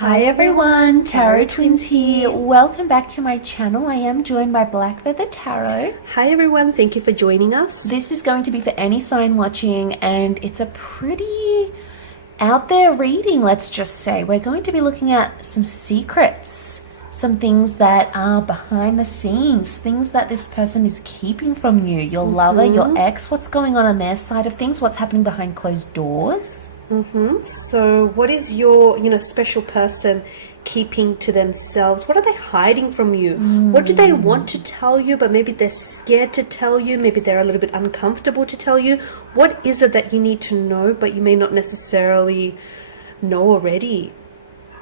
Hi everyone, Tarot Twins here. Welcome back to my channel. I am joined by blackfeathertarot. Hi everyone, thank you for joining us. This is going to be for any sign watching, and it's a pretty out there reading, let's just say. We're going to be looking at some secrets, some things that are behind the scenes, things that this person is keeping from you, your lover, your ex, what's going on their side of things, what's happening behind closed doors. So what is your, special person keeping to themselves? What are they hiding from you? What do they want to tell you, but maybe they're scared to tell you? Maybe they're a little bit uncomfortable to tell you. What is it that you need to know, but you may not necessarily know already?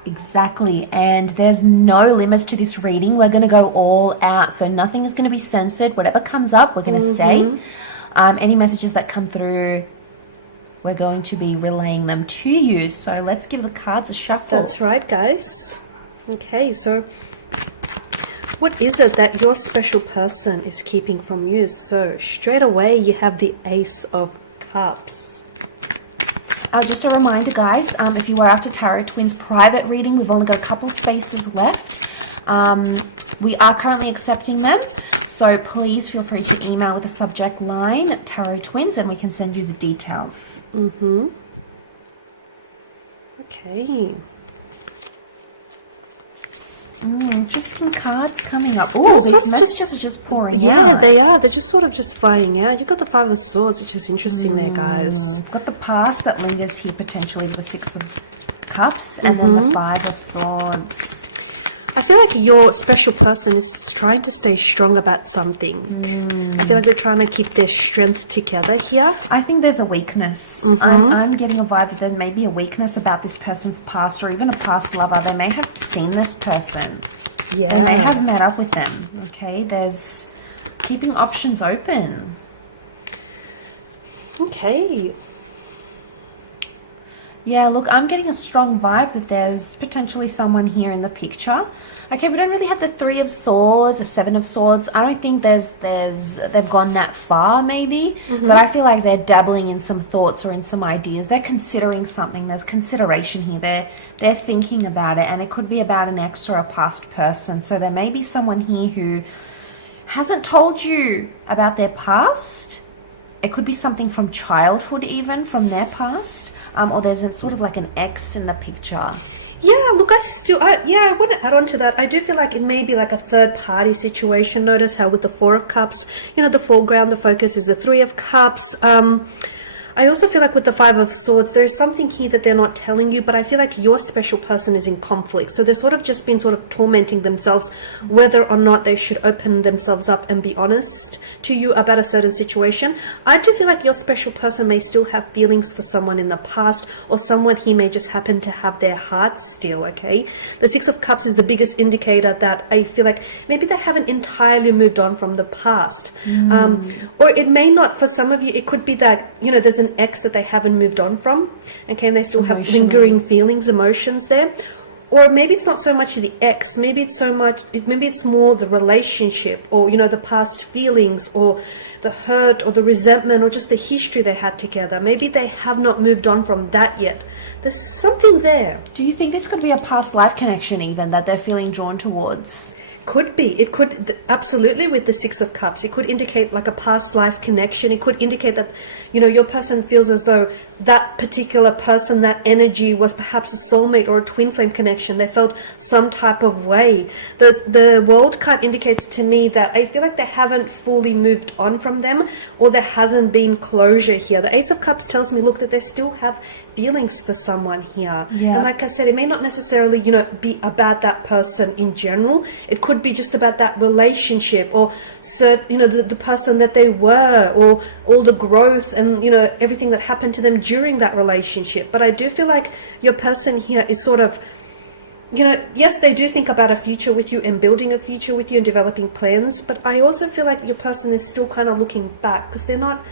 Exactly, and there's no limits to this reading. We're going to go all out, so nothing is going to be censored. Whatever comes up, we're going to say. Any messages that come through, we're going to be relaying them to you. So let's give the cards a shuffle. That's right, guys. Okay, so what is it that your special person is keeping from you? So straight away you have the Ace of Cups. Just a reminder, guys, if you were after Tarot Twins private reading, we've only got a couple spaces left. We are currently accepting them, so please feel free to email with the subject line Tarot Twins and we can send you the details. Okay. Interesting cards coming up. Oh, these messages are just pouring out. Yeah, they are. They're just sort of just flying out. You've got the Five of Swords, which is interesting there, guys. We've got the past that lingers here potentially with the Six of Cups and then the Five of Swords. I feel like your special person is trying to stay strong about something. I feel like they're trying to keep their strength together here. I think there's a weakness. I'm getting a vibe that there may be a weakness about this person's past or even a past lover. They may have seen this person. Yeah. They may have met up with them. Okay, there's keeping options open. Okay. Yeah, look, I'm getting a strong vibe that there's potentially someone here in the picture. Okay, we don't really have the Three of Swords, the Seven of Swords. I don't think they've gone that far, maybe. But I feel like they're dabbling in some thoughts or in some ideas. They're considering something. There's consideration here. They're thinking about it, and it could be about an ex or a past person. So there may be someone here who hasn't told you about their past. It could be something from childhood, even from their past, or there's sort of like an ex in the picture. Yeah, look, I want to add on to that. I do feel like it may be like a third-party situation. Notice how with the Four of Cups, the foreground, the focus is the Three of Cups. I also feel like with the Five of Swords, there's something here that they're not telling you, but I feel like your special person is in conflict. So they're sort of just been sort of tormenting themselves, whether or not they should open themselves up and be honest to you about a certain situation. I do feel like your special person may still have feelings for someone in the past, or someone he may just happen to have their heart still, okay? The Six of Cups is the biggest indicator that I feel like maybe they haven't entirely moved on from the past. Or it may not, for some of you, it could be that, there's an ex that they haven't moved on from, okay, and they still have lingering feelings, emotions there. Or maybe it's not so much the ex, maybe it's more the relationship, or the past feelings, or the hurt, or the resentment, or just the history they had together. Maybe they have not moved on from that yet. There's something there. Do you think this could be a past life connection even that they're feeling drawn towards? Could be. It could, absolutely, with the Six of Cups. It could indicate like a past life connection. It could indicate that, your person feels as though that particular person, that energy was perhaps a soulmate or a twin flame connection. They felt some type of way. The World card indicates to me that I feel like they haven't fully moved on from them, or there hasn't been closure here. The Ace of Cups tells me, look, that they still have feelings for someone here. Yeah. And like I said, it may not necessarily, be about that person in general. It could be just about that relationship, or the person that they were, or all the growth and everything that happened to them during that relationship. But I do feel like your person here is sort of, yes, they do think about a future with you and building a future with you and developing plans, but I also feel like your person is still kind of looking back, because they're not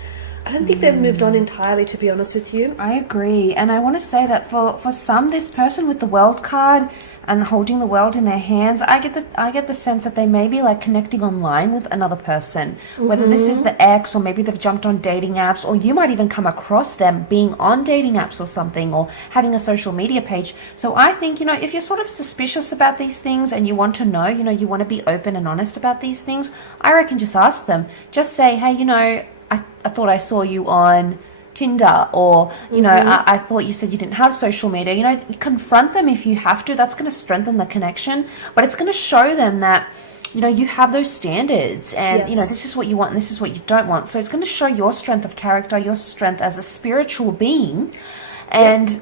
I don't think they've moved on entirely, to be honest with you. I agree. And I want to say that for some, this person with the world card and holding the world in their hands, I get the sense that they may be like connecting online with another person, whether this is the ex, or maybe they've jumped on dating apps, or you might even come across them being on dating apps or something, or having a social media page. So I think, you know, if you're sort of suspicious about these things and you want to know, you know, you want to be open and honest about these things, I reckon just ask them. Just say, hey, you know, I thought I saw you on Tinder, or, you know, I thought you said you didn't have social media. You know, confront them if you have to. That's going to strengthen the connection, but it's going to show them that, you know, you have those standards, and, you know, this is what you want and this is what you don't want. So it's going to show your strength of character, your strength as a spiritual being, and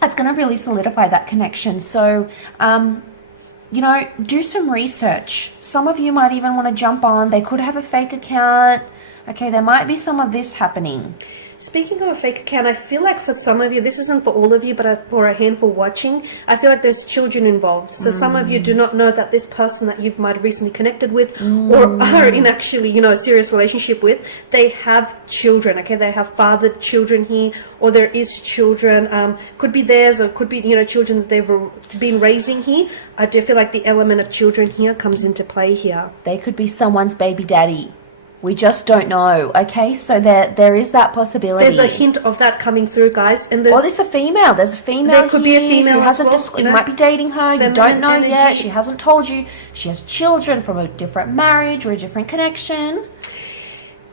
it's going to really solidify that connection. So, you know, do some research. Some of you might even want to jump on. They could have a fake account. Okay, there might be some of this happening. Speaking of a fake account, I feel like for some of you, this isn't for all of you, but for a handful watching, I feel like there's children involved. So some of you do not know that this person that you've might have recently connected with, or are in actually, you know, a serious relationship with, they have children, okay? They have fathered children here, or there is children, could be theirs, or could be, you know, children that they've been raising here. I do feel like the element of children here comes into play here. They could be someone's baby daddy. We just don't know, okay? So there is that possibility. There's a hint of that coming through, guys. And there's a female. There's a female there could here be a female who hasn't as well, you might be dating her. You don't know energy. yet. She hasn't told you. She has children from a different marriage or a different connection.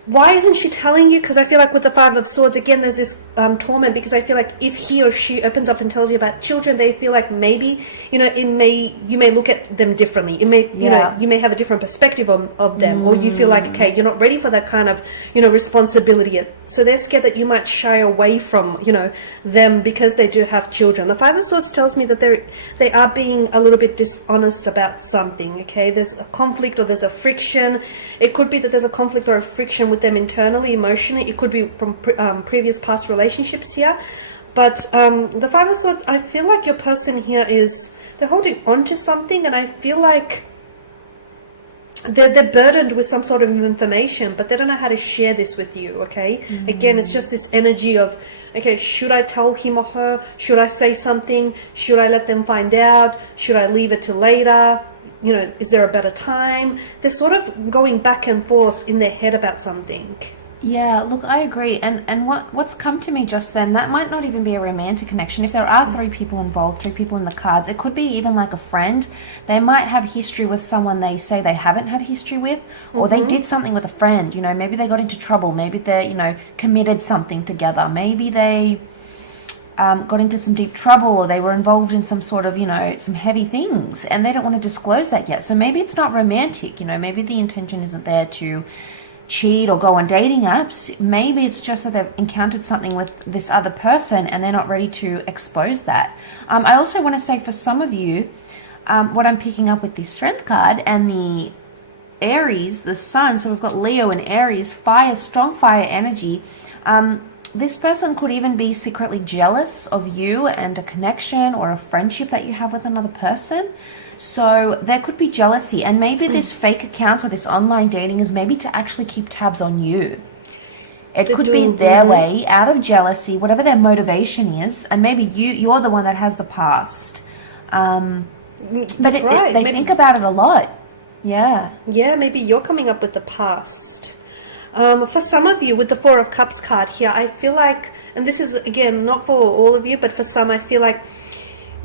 Why isn't she telling you? Because I feel like with the Five of Swords, again, there's this torment, because I feel like if he or she opens up and tells you about children, they feel like maybe, you know, you may look at them differently. You may, you know, you may have a different perspective of them, or you feel like, okay, you're not ready for that kind of, you know, responsibility yet. So they're scared that you might shy away from, you know, them because they do have children. The Five of Swords tells me that they are being a little bit dishonest about something, okay? There's a conflict, or there's a friction. It could be that there's a conflict or a friction with them internally, emotionally. It could be from previous past relationships here. But the Five of Swords, I feel like your person here they're holding on to something, and I feel like they're burdened with some sort of information, but they don't know how to share this with you, okay? Again, it's just this energy of, okay, should I tell him or her? Should I say something? Should I let them find out? Should I leave it till later? You know, is there a better time? They're sort of going back and forth in their head about something. Yeah, look, I agree. And what's come to me just then, that might not even be a romantic connection. If there are three people involved, three people in the cards, it could be even like a friend. They might have history with someone they say they haven't had history with, or they did something with a friend. You know, maybe they got into trouble. Maybe they, you know, committed something together. Maybe they got into some deep trouble, or they were involved in some sort of, you know, some heavy things, and they don't want to disclose that yet. So maybe it's not romantic, you know, maybe the intention isn't there to cheat or go on dating apps. Maybe it's just that they've encountered something with this other person and they're not ready to expose that. I also want to say, for some of you, what I'm picking up with the Strength card and the Aries, the Sun, so we've got Leo and Aries, fire, strong fire energy. This person could even be secretly jealous of you and a connection or a friendship that you have with another person. So there could be jealousy, and maybe this fake account or this online dating is maybe to actually keep tabs on you. It could be their way out of jealousy, whatever their motivation is, and maybe you're the one that has the past. But they think about it a lot. Yeah. Yeah, maybe you're coming up with the past. For some of you, with the Four of Cups card here, I feel like, and this is, again, not for all of you, but for some, I feel like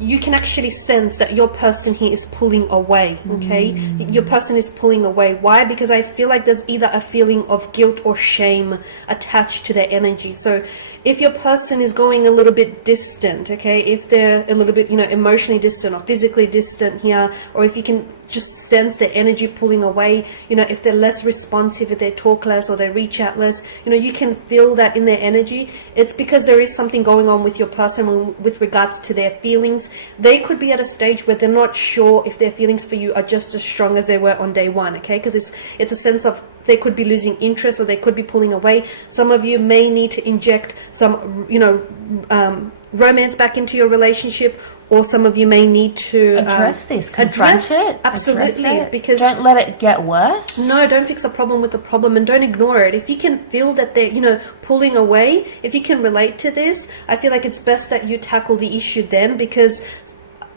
you can actually sense that your person here is pulling away, okay? Your person is pulling away. Why? Because I feel like there's either a feeling of guilt or shame attached to their energy. So if your person is going a little bit distant, okay, if they're a little bit, you know, emotionally distant or physically distant here, or if you can just sense their energy pulling away, you know, if they're less responsive, if they talk less or they reach out less, you know, you can feel that in their energy. It's because there is something going on with your person with regards to their feelings. They could be at a stage where they're not sure if their feelings for you are just as strong as they were on day one, okay? Because it's a sense of they could be losing interest, or they could be pulling away. Some of you may need to inject some, you know, romance back into your relationship, or some of you may need to address this, confront it, absolutely, address it. because don't let it get worse. No, don't fix a problem with the problem, and don't ignore it. If you can feel that they're, pulling away, if you can relate to this, I feel like it's best that you tackle the issue then, because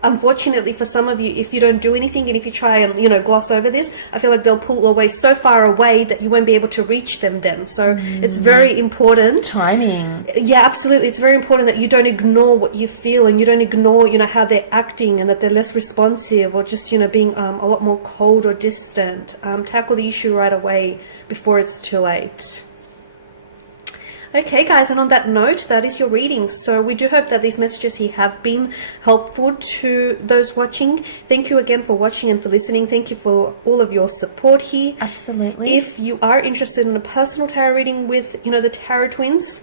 unfortunately for some of you, if you don't do anything and if you try and gloss over this, I feel like they'll pull away so far away that you won't be able to reach them then. So it's very important. Timing. Yeah, absolutely. It's very important that you don't ignore what you feel, and you don't ignore how they're acting, and that they're less responsive, or just being a lot more cold or distant. Tackle the issue right away before it's too late. Okay guys, and on that note, that is your reading. So we do hope that these messages here have been helpful to those watching. Thank you again for watching and for listening. Thank you for all of your support here. Absolutely. If you are interested in a personal tarot reading with the Tarot Twins,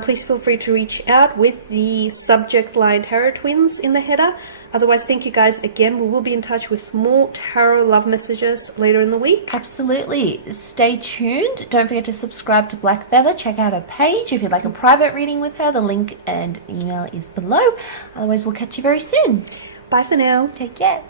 please feel free to reach out with the subject line Tarot Twins in the header. Otherwise, thank you guys again. We will be in touch with more tarot love messages later in the week. Absolutely. Stay tuned. Don't forget to subscribe to Black Feather. Check out her page if you'd like a private reading with her. The link and email is below. Otherwise, we'll catch you very soon. Bye for now. Take care.